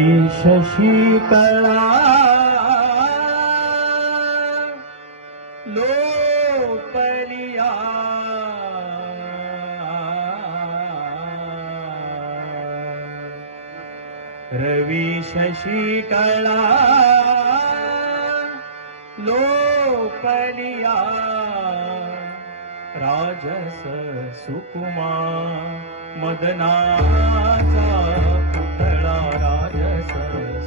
शशि लोपलिया रवि शशिकला लोपलिया राजस सुकुमा मदनाचा पुतळा राज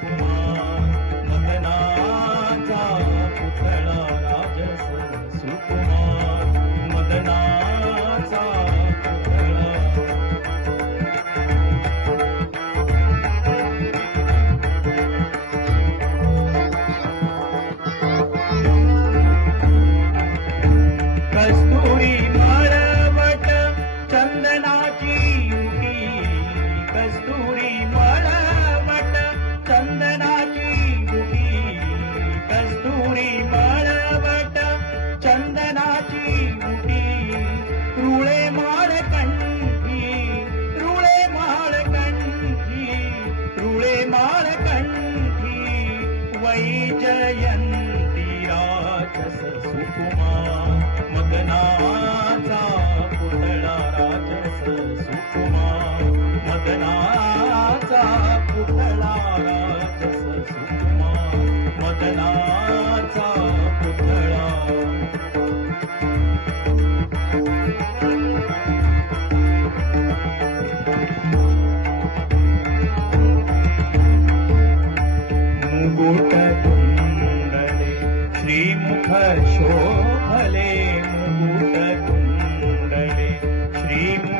Música Sukumar Madna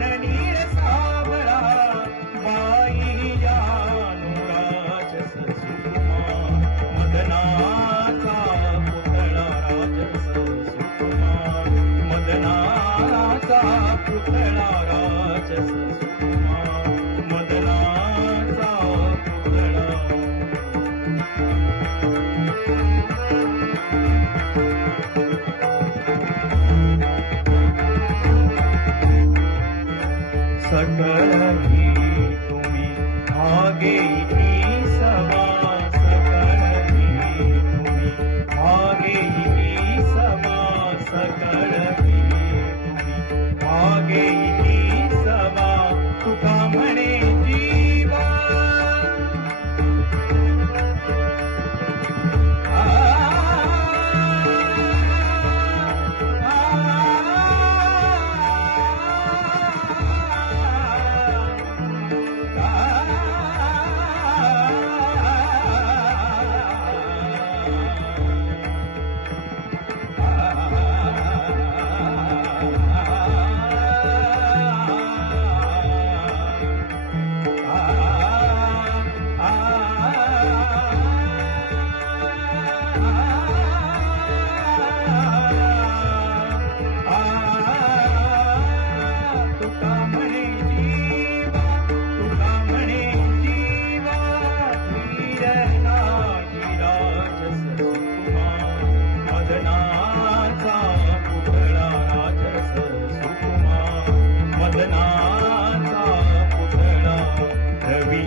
Palani Thank you.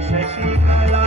Sasikala